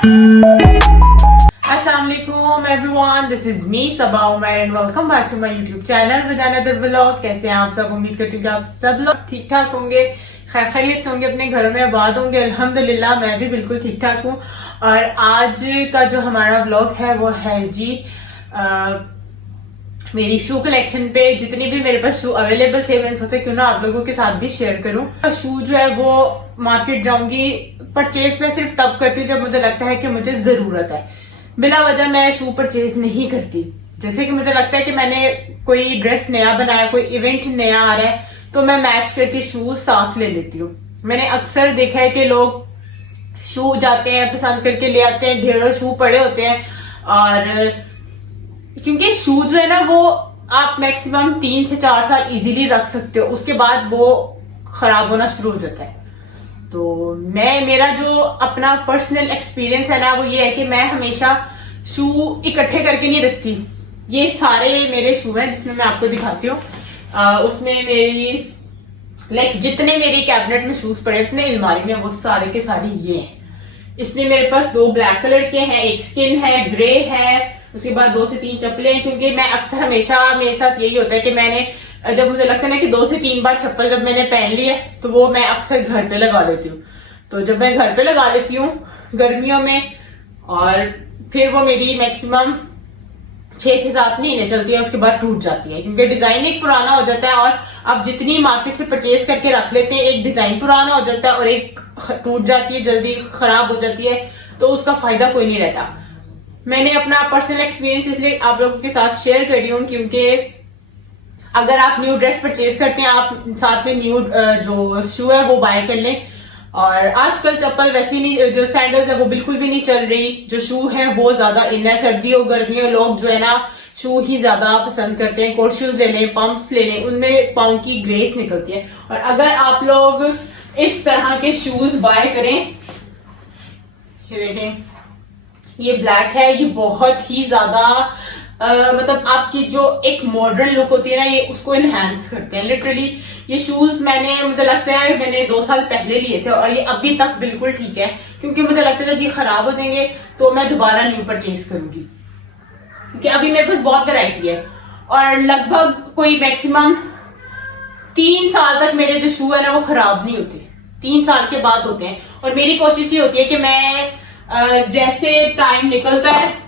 Assalamualaikum everyone, this is me Sabah Umair and welcome back to my YouTube channel with another vlog। कैसे हैं आप सब? उम्मीद करती हूँ कि आप सब लोग ठीक ठाक होंगे, खैर खैरियत से होंगे, अपने घरों में आबाद होंगे। अल्हम्दुलिल्लाह मैं भी बिल्कुल ठीक ठाक हूँ। और आज का जो हमारा व्लॉग है वो है जी मेरी शू कलेक्शन पे जितनी भी मेरे पास शू अवेलेबल थे, मैंने सोचा क्यों ना आप लोगों के साथ भी शेयर करूं। शू जो है वो मार्केट जाऊंगी, परचेज मैं सिर्फ तब करती हूँ जब मुझे लगता है कि मुझे जरूरत है। बिना वजह मैं शू परचेज नहीं करती। जैसे कि मुझे लगता है कि मैंने कोई ड्रेस नया बनाया, कोई इवेंट नया आ रहा है, तो मैं मैच करके शू साथ ले लेती हूँ। मैंने अक्सर देखा है कि लोग शू जाते हैं, पसंद करके ले आते हैं, ढेरों शू पड़े होते हैं। और क्योंकि शू जो है ना वो आप मैक्सिमम 3 से 4 साल इजीली रख सकते हो, उसके बाद वो खराब होना शुरू हो जाता है। तो मेरा जो अपना पर्सनल एक्सपीरियंस है ना वो ये है कि मैं हमेशा शू इकट्ठे करके नहीं रखती। ये सारे मेरे शू हैं जिसमें मैं आपको दिखाती हूँ। उसमें मेरी जितने मेरे कैबिनेट में शूज पड़े, उतने अलमारी में वो सारे के सारे ये हैं। इसमें मेरे पास 2 ब्लैक कलर के हैं, एक स्किन है, ग्रे है, उसके बाद 2 से 3 चप्पलें। क्योंकि मैं अक्सर हमेशा मेरे साथ यही होता है कि मैंने जब मुझे लगता है ना कि 2 से 3 बार चप्पल जब मैंने पहन ली है तो वो मैं अक्सर घर पे लगा लेती हूँ। तो जब मैं घर पे लगा लेती हूँ गर्मियों में, और फिर वो मेरी मैक्सिमम 6 से 7 महीने चलती है, उसके बाद टूट जाती है क्योंकि डिजाइन एक पुराना हो जाता है। और आप जितनी मार्केट से परचेज करके रख लेते हैं, एक डिजाइन पुराना हो जाता है और एक टूट जाती है, जल्दी खराब हो जाती है, तो उसका फायदा कोई नहीं रहता। मैंने अपना पर्सनल एक्सपीरियंस इसलिए आप लोगों के साथ शेयर कर रही हूँ क्योंकि अगर आप न्यू ड्रेस परचेज करते हैं, आप साथ में न्यू जो शू है वो बाय कर लें। और आजकल चप्पल वैसे ही नहीं, जो सैंडल्स है वो बिल्कुल भी नहीं चल रही, जो शू है वो ज्यादा इन है। सर्दी हो गर्मी हो, लोग जो है ना शू ही ज्यादा पसंद करते हैं। कोर्ट शूज ले लें, पंप्स ले लें, उनमें पाँव की ग्रेस निकलती है। और अगर आप लोग इस तरह के शूज बाय करें, ये देखें, ये ब्लैक है, ये बहुत ही ज्यादा मतलब आपकी जो एक मॉडर्न लुक होती है ना, ये उसको इनहेंस करते हैं लिटरली। ये शूज मुझे लगता है मैंने 2 साल पहले लिए थे और ये अभी तक बिल्कुल ठीक है। क्योंकि मुझे लगता है जब ये खराब हो जाएंगे तो मैं दोबारा न्यू परचेज करूंगी, क्योंकि अभी मेरे पास बहुत वैरायटी है। और लगभग कोई मैक्सिमम 3 साल तक मेरे जो शू है ना वो खराब नहीं होते, 3 साल के बाद होते हैं। और मेरी कोशिश ये होती है कि मैं जैसे टाइम निकलता है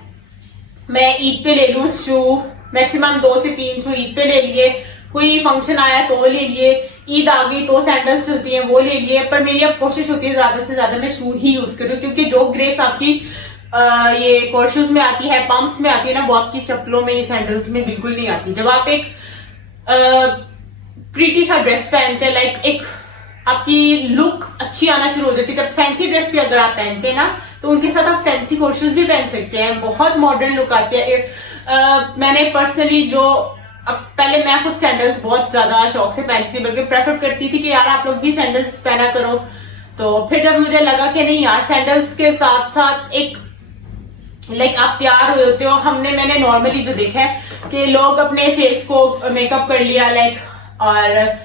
मैं ईद पे ले लूं शू, मैक्सिमम 2 से 3 शू ईद पे ले लिए, कोई फंक्शन आया तो ले लिए, ईद आ गई तो सैंडल्स चलती हैं वो ले लिए। पर मेरी अब कोशिश होती है ज्यादा से ज्यादा मैं शू ही यूज करूं, क्योंकि जो ग्रेस आपकी ये कोर्ट शूज में आती है, पंप्स में आती है ना, वो आपकी चप्पलों में, सैंडल्स में बिल्कुल नहीं आती। जब आप एक प्रीटी सा ड्रेस पहनते हैं, एक आपकी लुक अच्छी आना शुरू हो जाती है। जब फैंसी ड्रेस भी अगर आप पहनते हैं ना तो उनके साथ आप फैंसी कोट शूज भी पहन सकते हैं, बहुत मॉडर्न लुक आती है। मैंने पर्सनली अब पहले मैं खुद सैंडल्स बहुत ज्यादा शौक से पहनती थी, बल्कि प्रेफर करती थी कि यार आप लोग भी सैंडल्स पहना करो। तो फिर जब मुझे लगा कि नहीं यार, सैंडल्स के साथ साथ एक आप तैयार हुए होते हो। मैंने नॉर्मली जो देखा है कि लोग अपने फेस को मेकअप कर लिया और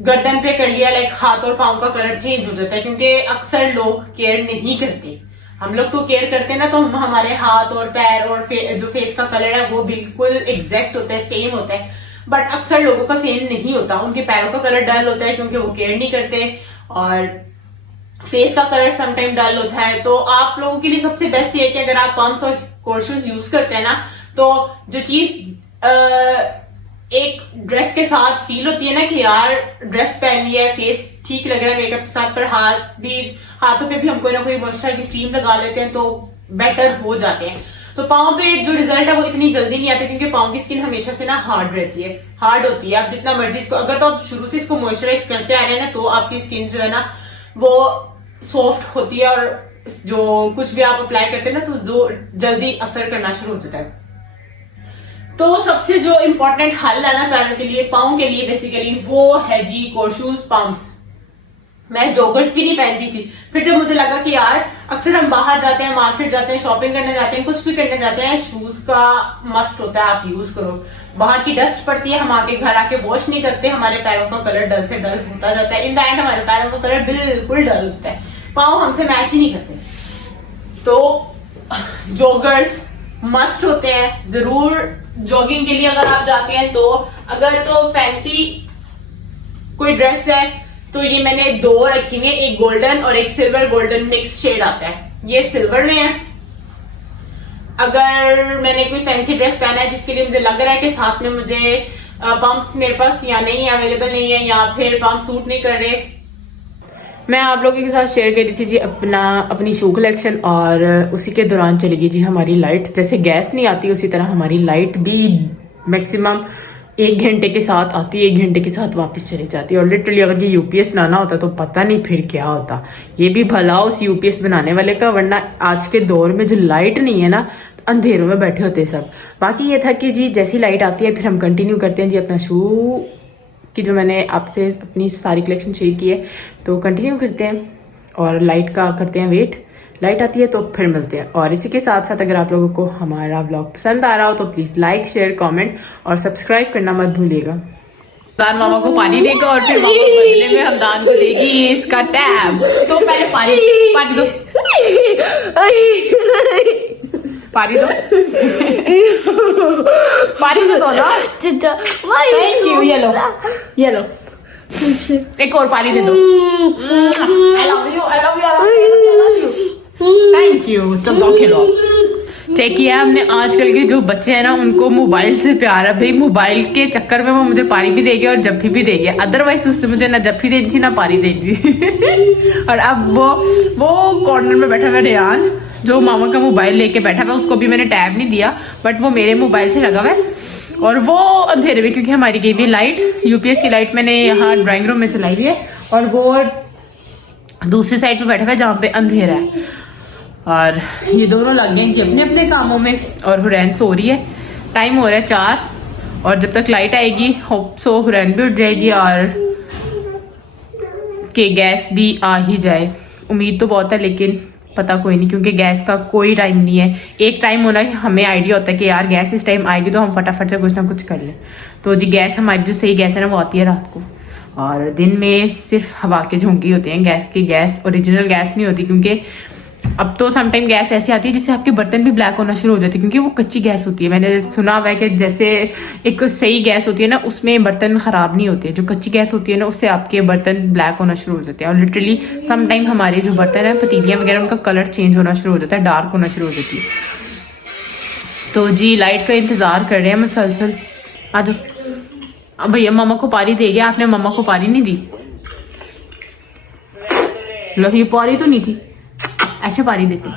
गर्दन पे कर लिया, हाथ और पाँव का कलर चेंज हो जाता है, क्योंकि अक्सर लोग केयर नहीं करते। हम लोग तो केयर करते हैं ना, तो हमारे हाथ और पैर और जो फेस का कलर है वो बिल्कुल एग्जैक्ट होता है, सेम होता है। बट अक्सर लोगों का सेम नहीं होता, उनके पैरों का कलर डल होता है क्योंकि वो केयर नहीं करते, और फेस का कलर समटाइम डल होता है। तो आप लोगों के लिए सबसे बेस्ट ये है कि अगर आप पंप्स और कोर्ट शूज यूज करते हैं ना, तो जो चीज एक ड्रेस के साथ फील होती है ना कि यार ड्रेस पहन लिया है, फेस ठीक लग रहा है मेकअप के साथ, पर हाथों पे भी हम कोई ना कोई मॉइस्चराइजिंग क्रीम लगा लेते हैं तो बेटर हो जाते हैं। तो पाँव पे जो रिजल्ट है वो इतनी जल्दी नहीं आता, क्योंकि पाँव की स्किन हमेशा से ना हार्ड रहती है, हार्ड होती है। आप जितना मर्जी इसको, अगर तो आप शुरू से इसको मॉइस्चराइज करते आ रहे हैं ना, तो आपकी स्किन जो है ना वो सॉफ्ट होती है, और जो कुछ भी आप अप्लाई करते हैं ना तो जो जल्दी असर करना शुरू हो जाता है। तो सबसे जो इम्पोर्टेंट हल है ना पैरों के लिए, पाँव के लिए बेसिकली, वो है जी कोर्ट शूज, पंप्स। मैं जॉगर्स भी नहीं पहनती थी। फिर जब मुझे लगा कि यार अक्सर हम बाहर जाते हैं, मार्केट जाते हैं, शॉपिंग करने जाते हैं, कुछ भी करने जाते हैं, शूज का मस्ट होता है, आप यूज करो। बाहर की डस्ट पड़ती है, हम आके घर आके वॉश नहीं करते, हमारे पैरों का कलर डल से डल होता जाता है। इन द एंड हमारे पैरों का कलर बिल्कुल डल होता है, पाँव हमसे मैच ही नहीं करते। तो जॉगर्स मस्ट होते हैं जरूर जॉगिंग के लिए अगर आप जाते हैं तो। अगर तो फैंसी कोई ड्रेस है तो ये मैंने 2 रखी हुई है, एक गोल्डन और एक सिल्वर गोल्डन मिक्स शेड आता है, ये सिल्वर में है। अगर मैंने कोई फैंसी ड्रेस पहना है जिसके लिए मुझे लग रहा है कि साथ में मुझे पम्प्स मेरे पास या नहीं अवेलेबल नहीं है या फिर पम्प सूट नहीं कर रहे, मैं आप लोगों के साथ शेयर करी थी जी अपनी शू कलेक्शन। और उसी के दौरान चली गई जी हमारी लाइट। जैसे गैस नहीं आती उसी तरह हमारी लाइट भी मैक्सिमम 1 घंटे के साथ आती है, 1 घंटे के साथ वापस चली जाती है। और लिटरली अगर ये यूपीएस लाना होता तो पता नहीं फिर क्या होता। ये भी भला उस यूपीएस बनाने वाले का, वरना आज के दौर में जो लाइट नहीं है ना, अंधेरों में बैठे होते सब। बाकी ये था कि जी जैसी लाइट आती है फिर हम कंटिन्यू करते हैं जी अपना शू की, जो मैंने आपसे अपनी सारी कलेक्शन शेयर की है, तो कंटिन्यू करते हैं और लाइट का करते हैं वेट। लाइट आती है तो फिर मिलते हैं। और इसी के साथ साथ अगर आप लोगों को हमारा व्लॉग पसंद आ रहा हो तो प्लीज लाइक शेयर कमेंट और सब्सक्राइब करना मत भूलिएगा। हमदान मामा को पानी देगा और फिर मामा बदले में हमदान को देगी इसका टैब। तो पहले पानी दो, पानी दो, पानी दो ना। थैंक यू, ये लो, ये लो, एक और पानी दे दो। I love you, I love you, thank you. चलो खेलो। चेक किया हमने आजकल के जो बच्चे हैं ना उनको मोबाइल से प्यार है भाई। मोबाइल के चक्कर में वो मुझे पानी भी देंगे और जफ्फी भी देंगे, अदरवाइज उससे मुझे ना जफ्फी देनी थी ना पानी देनी थी। और अब वो कॉर्नर में बैठा हुआ रेहान जो मामा का मोबाइल लेके बैठा हुआ, उसको भी मैंने टैब नहीं दिया बट वो मेरे मोबाइल से लगा हुआ है। और वो अंधेरे में, क्योंकि हमारी गई हुई लाइट, यूपीएस की लाइट मैंने यहाँ ड्राइंग रूम में चलाई हुई है और वो दूसरी साइड पे बैठा हुआ है जहाँ पे अंधेरा है। और ये दोनों लग गए जी अपने अपने कामों में और हुरैन सो रही है। टाइम हो रहा है 4 और जब तक लाइट आएगी होप सो हुरैन भी उठ जाएगी और के गैस भी आ ही जाए। उम्मीद तो बहुत है लेकिन पता कोई नहीं, क्योंकि गैस का कोई टाइम नहीं है। एक टाइम होना है, हमें आइडिया होता है कि यार गैस इस टाइम आएगी तो हम फटाफट से कुछ ना कुछ कर लें। तो जी गैस हमारी जो सही गैस है ना वो आती है रात को और दिन में सिर्फ हवा के झोंके होते हैं गैस की। गैस ओरिजिनल गैस नहीं होती, क्योंकि अब तो समटाइम गैस ऐसी आती है जिससे आपके बर्तन भी ब्लैक होना शुरू हो जाते हैं, क्योंकि वो कच्ची गैस होती है। मैंने सुना हुआ है कि जैसे एक सही गैस होती है ना उसमें बर्तन खराब नहीं होते, जो कच्ची गैस होती है ना उससे आपके बर्तन ब्लैक होना शुरू हो जाते हैं। और लिटरली समटाइम हमारे जो बर्तन है पतीलियां वगैरह उनका कलर चेंज होना शुरू हो जाता है, डार्क होना शुरू हो जाती है। तो जी लाइट का इंतजार कर रहे हैं मुसलसल। आ जाओ। अब भैया मामा को पारी दे गया, आपने मामा को पारी नहीं दी। लो ये पारी तो नहीं थी, ऐसे पारी देते।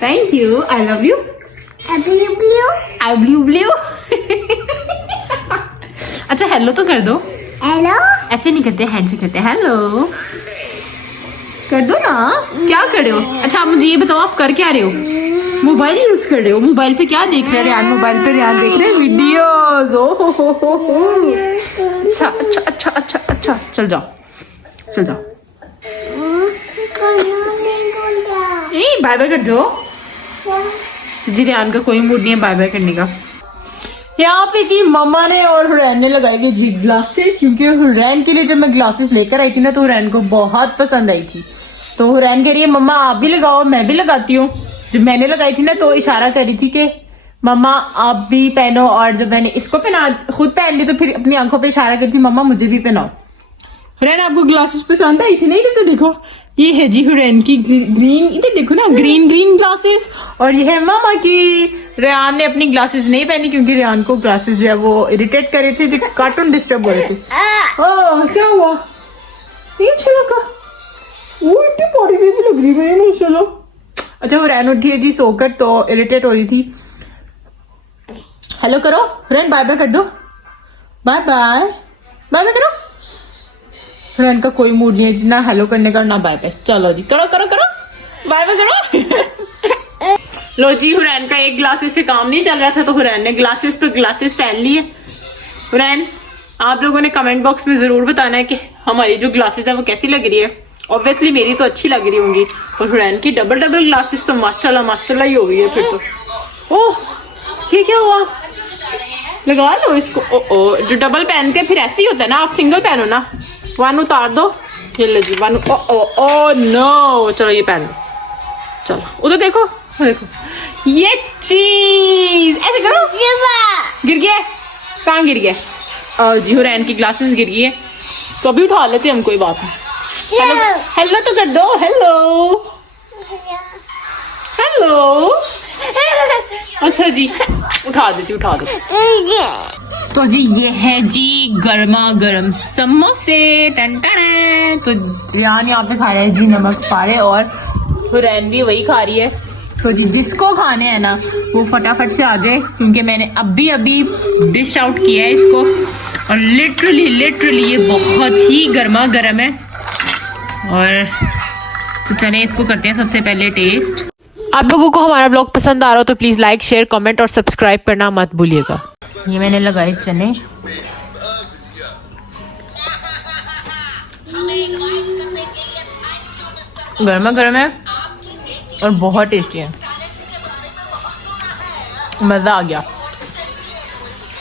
Thank you, I love you, I blue blue. अच्छा हेलो तो कर दो। हेलो ऐसे नहीं करते, हैंड से करते हैं। हेलो कर दो ना, क्या कर रहे हो? अच्छा आप मुझे ये बताओ आप कर क्या रहे हो? मोबाइल यूज कर रहे हो? मोबाइल पे क्या देख रहे हैं रेहान? मोबाइल पे रेहान देख रहे हैं वीडियोस। हो अच्छा अच्छा अच्छा अच्छा अच्छा, चल जाओ चल जाओ। बाय बाय कर दो जी। रेहान का कोई मूड नहीं है बाय बाय करने का। यहाँ पे जी मम्मा ने और हुरैन ने लगाई हुई जी ग्लासेस, क्योंकि हुरैन के लिए जब मैं ग्लासेस लेकर आई थी ना तो हुरैन को बहुत पसंद आई थी। तो हुरैन कह रही है मम्मा आप भी लगाओ, मैं भी लगाती हूँ। जब मैंने लगाई थी ना तो इशारा करी थी कि मम्मा आप भी पहनो, और जब मैंने इसको पहना खुद पहन ली तो फिर अपनी आंखों पे इशारा करती मम्मा मुझे भी पहनाओ। हुरैन आपको ग्लासेस पसंद आई थी नहीं? तो देखो ये है जी हुरैन की ग्रीन, इधर देखो ना ग्रीन ग्रीन ग्लासेस। और ये है मामा की। रेहान ने अपनी ग्लासेस नहीं पहनी क्योंकि रेहान को ग्लासेस जो है वो इरिटेट कर रहे थे, जो कार्टून डिस्टर्ब हो रहे थे। क्या हुआ? अच्छा लगा, उल्टी पौड़ी भी लग रही है माशाल्लाह। अच्छा हुरैन उठी है जी सोकर तो इरिटेट हो रही थी। हेलो करो हुरैन, बाय बाय कर दो, बाय बाय बाय बाय करो। हुरैन का कोई मूड नहीं है ना हेलो करने का ना बाय बाय। चलो जी करो करो करो, बाय बाय करो। लो जी हुरैन का एक ग्लासेस से काम नहीं चल रहा था तो हुरैन ने ग्लासेस पे ग्लासेस पहन लिए। हुरैन आप लोगों ने कमेंट बॉक्स में जरूर बताना है कि हमारी जो ग्लासेस है वो कैसी लग रही है। ऑब्वियसली मेरी तो अच्छी लग रही होंगी, और हुरैन की डबल डबल ग्लासेस तो माशाल्लाह माशाल्लाह ही हो गई है फिर तो। ओह ये क्या हुआ? लगा लो इसको। ओ जो डबल पहनते हैं फिर ऐसे ही होता है ना, आप सिंगल पहनो ना। वन उतार दो, ये ले जी वन। ओ नो, चलो ये पहन लो, चलो उधर देखो, देखो ये चीज ऐसे करो, गिर गया, कहाँ गिर गया? और जी हुरैन की ग्लासेस गिर गई है, तो अभी उठा लेते हम, कोई बात नहीं। हेलो हेलो तो कर दो, हेलो हेलो। अच्छा जी, उठा देती, उठा देती। तो जी ये है जी गर्मा गर्म समोसे, टन टन। तो रियान यहाँ पे खा रहा है जी नमक पारे, और हुरैन भी वही खा रही है। तो जी जिसको खाने हैं ना वो फटाफट से आ जाए, क्योंकि मैंने अभी डिश आउट किया है इसको, और लिटरली ये बहुत ही गर्मा गर्म है। और तो चलें इसको करते हैं सबसे पहले टेस्ट। आप लोगों को हमारा ब्लॉग पसंद आ रहा हो तो प्लीज लाइक, शेयर, कमेंट और सब्सक्राइब करना मत भूलिएगा। ये मैंने लगाए चने, गर्मा गर्म है और बहुत टेस्टी है, मज़ा आ गया।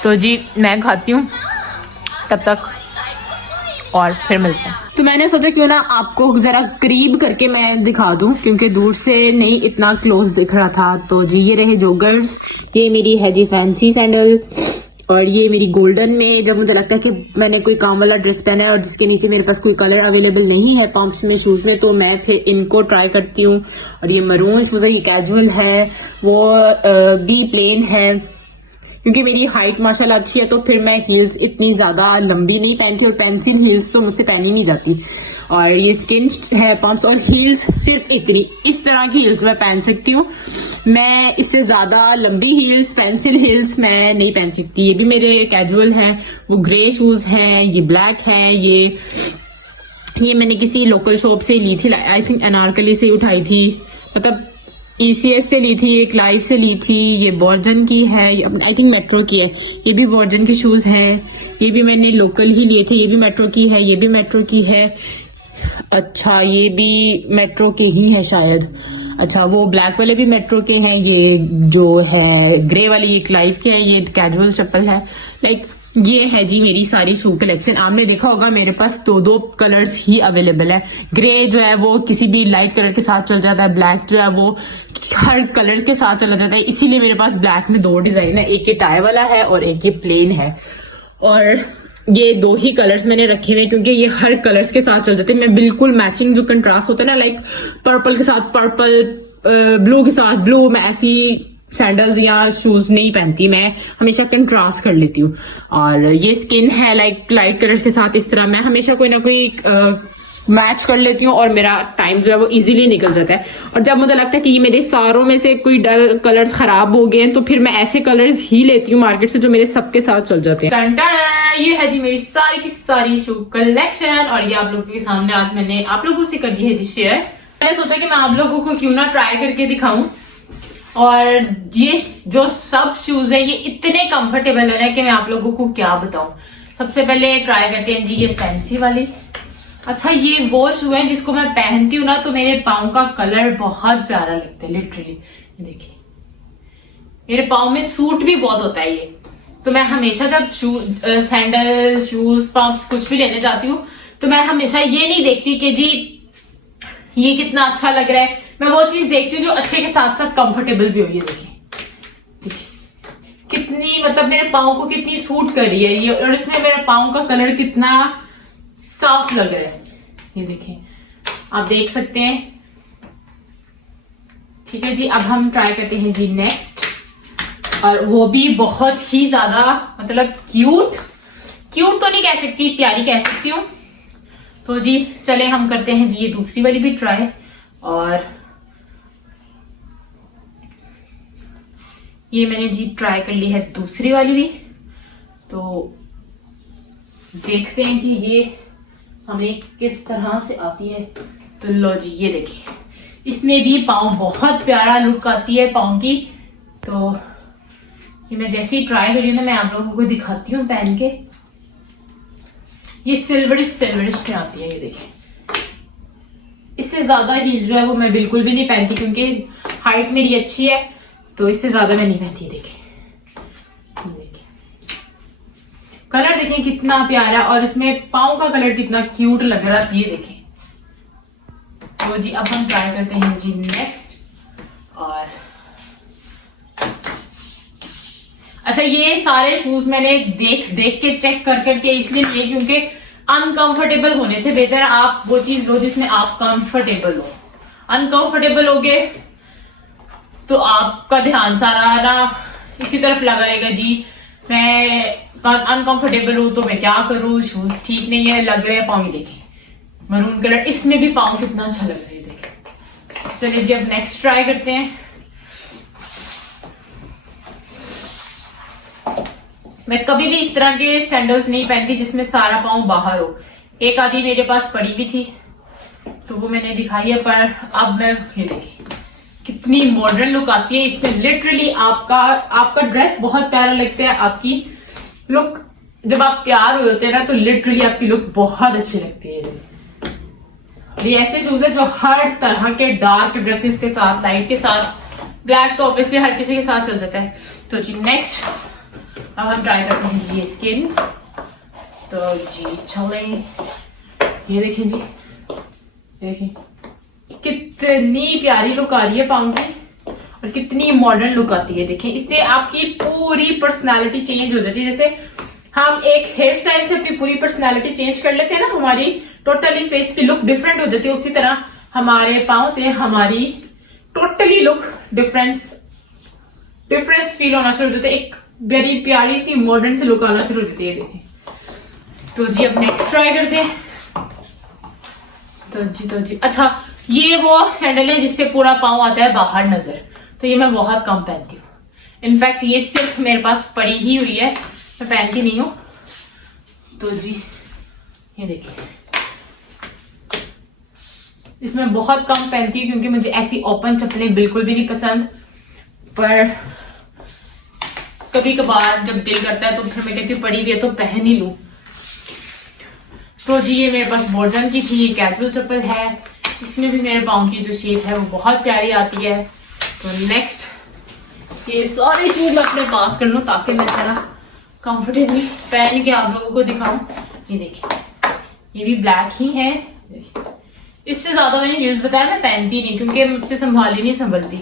तो जी मैं खाती हूँ तब तक, और फिर मिलते हैं। तो मैंने सोचा क्यों ना आपको जरा करीब करके मैं दिखा दूं, क्योंकि दूर से नहीं इतना क्लोज दिख रहा था। तो जी ये रहे जोगर्स, ये मेरी है जी फैंसी सैंडल, और ये मेरी गोल्डन में, जब मुझे लगता है कि मैंने कोई काम वाला ड्रेस पहना है और जिसके नीचे मेरे पास कोई कलर अवेलेबल नहीं है पम्प्स में, शूज में, तो मैं फिर इनको ट्राई करती हूँ। और ये मरून शूज है, ये कैजुअल है, वो भी प्लेन है, क्योंकि मेरी हाइट माशाल्लाह अच्छी है, तो फिर मैं हील्स इतनी ज्यादा लंबी नहीं पहनती, और पेंसिल हील्स तो मुझसे पहनी नहीं जाती। और ये स्किन है पम्प्स, और हील्स सिर्फ इतनी, इस तरह की हील्स मैं पहन सकती हूँ। मैं इससे ज्यादा लंबी हील्स, पेंसिल हील्स मैं नहीं पहन सकती। ये भी मेरे कैजुअल हैं, वो ग्रे शूज हैं, ये ब्लैक है, ये मैंने किसी लोकल शॉप से ली थी, आई थिंक अनारकली से उठाई थी, मतलब ECS से ली थी, एक लाइव से ली थी। ये बॉर्जन की है, आई थिंक मेट्रो की है, ये भी बॉर्जन के शूज हैं। ये भी मैंने लोकल ही लिए थे, ये भी मेट्रो की है, ये भी मेट्रो की है। अच्छा ये भी मेट्रो के ही है शायद। अच्छा वो ब्लैक वाले भी मेट्रो के हैं, ये जो है ग्रे वाली ये लाइव के हैं, ये कैजुअल चप्पल है। लाइक ये है जी मेरी सारी शू कलेक्शन। आपने देखा होगा मेरे पास दो कलर्स ही अवेलेबल है। ग्रे जो है वो किसी भी लाइट कलर के साथ चल जाता है, ब्लैक जो है वो हर कलर्स के साथ चला जाता है, इसीलिए मेरे पास ब्लैक में 2 डिजाइन है, एक ये टाई वाला है और एक ये प्लेन है। और ये 2 ही कलर्स मैंने रखे हुए क्योंकि ये हर कलर्स के साथ चल जाते हैं। मैं बिल्कुल मैचिंग जो कंट्रास्ट होता है ना, लाइक पर्पल के साथ पर्पल, ब्लू के साथ ब्लू, मैं ऐसी सैंडल्स या शूज नहीं पहनती, मैं हमेशा कंट्रास्ट कर लेती हूँ। और ये स्किन है लाइक लाइट कलर्स के साथ, इस तरह मैं हमेशा कोई ना कोई मैच कर लेती हूँ और मेरा टाइम जो है वो इजीली निकल जाता है। और जब मुझे लगता है कि ये मेरे सारों में से कोई डल कलर्स खराब हो गए हैं तो फिर मैं ऐसे कलर्स ही लेती हूँ मार्केट से जो मेरे सबके साथ चल जाते हैं। ये है जी मेरी सारी की सारी शू कलेक्शन, और ये आप लोगों के सामने आज मैंने आप लोगों से कर दी है जी शेयर। मैंने सोचा कि मैं आप लोगों को क्यों ना ट्राई करके दिखाऊं। और ये जो सब शूज है ये इतने कंफर्टेबल है कि मैं आप लोगों को क्या बताऊं। सबसे पहले ट्राई करते हैं जी ये फैंसी वाली। अच्छा ये वो शू है जिसको मैं पहनती हूँ ना तो मेरे पाँव का कलर बहुत प्यारा लगता है, लिटरली। देखिए मेरे पाँव में सूट भी बहुत होता है ये, तो मैं हमेशा जब सैंडल शूज पंप्स कुछ भी लेने जाती हूँ तो मैं हमेशा ये नहीं देखती कि जी ये कितना अच्छा लग रहा है, मैं वो चीज देखती हूँ जो अच्छे के साथ साथ कंफर्टेबल भी हो। ये देखिए कितनी, मतलब मेरे पाँव को कितनी सूट कर रही है ये, और इसमें मेरे पाँव का कलर कितना साफ लग रहा है, ये देखिए आप देख सकते हैं। ठीक है जी, अब हम ट्राई करते हैं जी नेक्स्ट, और वो भी बहुत ही ज्यादा मतलब क्यूट तो नहीं कह सकती, प्यारी कह सकती हूँ। तो जी चले हम करते हैं जी ये दूसरी वाली भी ट्राई, और ये मैंने जी ट्राई कर ली है दूसरी वाली भी। तो देखते हैं कि ये हमें किस तरह से आती है। तो लो जी ये देखिए, इसमें भी पाँव बहुत प्यारा लुक आती है पाँव की। तो ये मैं जैसे ही ट्राई करी ना मैं आप लोगों को दिखाती हूँ पहन के। ये सिल्वरिश में आती है, ये देखिए। इससे ज्यादा हील जो है वो मैं बिल्कुल भी नहीं पहनती क्योंकि हाइट मेरी अच्छी है, तो इससे ज्यादा मैं नहीं पहनती। देखिए कलर देखिए कितना प्यारा, और इसमें पाँव का कलर कितना क्यूट लग रहा है, ये देखिए। तो जी अब हम ट्राई करते हैं जी नेक्स्ट, अच्छा, ये सारे शूज मैंने देख देख के चेक कर करके इसलिए लिए क्योंकि अनकंफर्टेबल होने से बेहतर आप वो चीज लो जिसमें आप कंफर्टेबल हो। अनकंफर्टेबल होगे तो आपका ध्यान सारा ना इसी तरफ लगा रहेगा, जी मैं अनकंफर्टेबल हूं तो मैं क्या करूं, शूज ठीक नहीं है, लग रहे हैं पाँव। देखिए मरून कलर, इसमें भी पाँव कितना अच्छा लग रहा है। देखिए चलिए जी, अब नेक्स्ट ट्राई करते हैं। मैं कभी भी इस तरह के सैंडल्स नहीं पहनती जिसमें सारा पाँव बाहर हो। एक आधी मेरे पास पड़ी भी थी तो वो मैंने दिखाई है, पर अब मैं ये देखिए कितनी मॉडर्न लुक आती है इसमें। लिटरली आपका ड्रेस बहुत प्यारा लगता है। आपकी लुक जब आप तैयार हुए होते हैं ना तो लिटरली आपकी लुक बहुत अच्छी लगती है। ये ऐसे शूज है जो हर तरह के डार्क ड्रेसेस के साथ, लाइट के साथ, ब्लैक तो ऑब्वियसली हर किसी के साथ चल जाता है। तो जी नेक्स्ट अब हम ट्राई करते हैं ये स्किन। तो जी चलें, ये देखें जी, देखिए कितनी प्यारी लुक आ रही है पाँव की और कितनी मॉडर्न लुक आती है। देखिए इससे आपकी पूरी पर्सनालिटी चेंज हो जाती है। जैसे हम एक हेयर स्टाइल से अपनी पूरी पर्सनालिटी चेंज कर लेते हैं ना, हमारी टोटली फेस की लुक डिफरेंट हो जाती है। उसी तरह हमारे पाँव से हमारी टोटली लुक डिफरेंस फील होना शुरू हो जाता है। एक वेरी प्यारी सी मॉडर्न सी लुक आना शुरू हो जाती है। देखिए तो जी अब नेक्स्ट ट्राई करते हैं। तो जी अच्छा, ये वो सैंडल है जिससे पूरा पाँव आता है बाहर नजर, तो ये मैं बहुत कम पहनती हूँ। इनफैक्ट ये सिर्फ मेरे पास पड़ी ही हुई है, मैं पहनती नहीं हूँ। तो जी ये देखिए, इसमें बहुत कम पहनती हूँ क्योंकि मुझे ऐसी ओपन चप्पलें बिल्कुल भी नहीं पसंद, पर कभी कभार जब दिल करता है तो फिर मैं कहती हूँ पड़ी हुई है तो पहन ही लूं। तो जी ये मेरे पास बोर्जन की थी, ये कैजुअल चप्पल है, इसमें भी मेरे पाँव की जो शेप है वो बहुत प्यारी आती है। तो नेक्स्ट ये सारे शूज मैं अपने पास कर लूं ताकि मैं जरा कंफर्टेबली पहन के आप लोगों को दिखाऊं। ये देखिए ये भी ब्लैक ही है। इससे ज्यादा मैंने यूज बताया मैं पहनती नहीं क्योंकि मुझसे संभाली नहीं संभलती।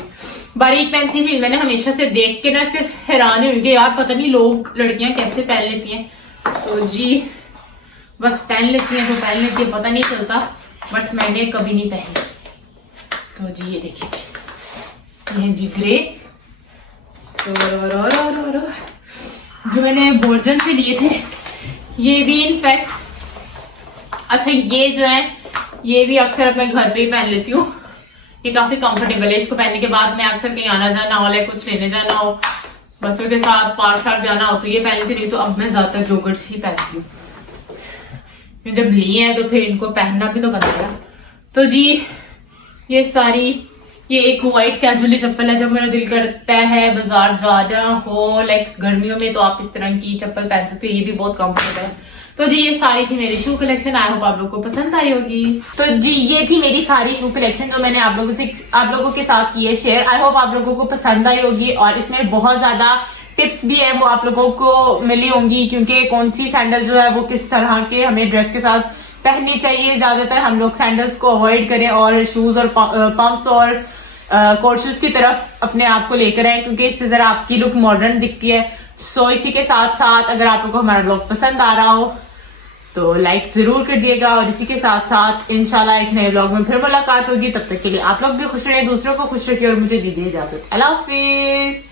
बारीक पेंसिल भी मैंने हमेशा से देख के ना सिर्फ हैरान हुई कि यार पता नहीं लोग लड़कियां कैसे पहन लेती हैं। तो जी बस पहन लेती हैं तो पहन लेती है, पता नहीं चलता, बट मैंने कभी नहीं पहनी। तो जी ये देखिए ये जी ग्रे, तो जो मैंने बोर्जन से लिए थे ये भी इनफैक्ट, अच्छा ये जो है ये भी अक्सर अपने घर पे ही पहन लेती हूँ। ये काफी कंफर्टेबल है, इसको पहनने के बाद मैं अक्सर कहीं आना जाना हो, लाइक कुछ लेने जाना हो, बच्चों के साथ पार्क शार्क जाना हो तो ये पहन लेती, नहीं तो अब मैं ज्यादातर जोगर्स ही पहनती हूँ। जब लिए हैं तो फिर इनको पहनना भी तो बनता है। तो जी ये सारी, ये एक व्हाइट कैजुअल चप्पल है। जब मेरा दिल करता है बाजार जाना हो, लाइक गर्मियों में, तो आप इस तरह की चप्पल पहन सकते हो, ये भी बहुत कंफर्टेबल है। तो जी ये सारी थी मेरी शू कलेक्शन, आई होप आप लोगों को पसंद आई होगी। तो जी ये थी मेरी सारी शू कलेक्शन जो मैंने आप लोगों के साथ की है शेयर। आई होप आप लोगों को पसंद आई होगी और इसमें बहुत ज्यादा टिप्स भी है वो आप लोगों को मिली होंगी, क्योंकि कौन सी सैंडल जो है वो किस तरह के हमें ड्रेस के साथ पहननी चाहिए। ज्यादातर हम लोग सैंडल्स को अवॉइड करें और शूज और पंप्स और कोट शूज की तरफ अपने आप को लेकर आए, क्योंकि इससे जरा आपकी लुक मॉडर्न दिखती है। सो इसी के साथ साथ अगर आप लोगों को हमारा ब्लॉग पसंद आ रहा हो तो लाइक जरूर कर दिएगा, और इसी के साथ साथ इंशाल्लाह एक नए ब्लॉग में फिर मुलाकात होगी। तब तक के लिए आप लोग भी खुश रहिए, दूसरों को खुश रखिए और मुझे दीजिए इजाजत। अल्लाह हाफिज।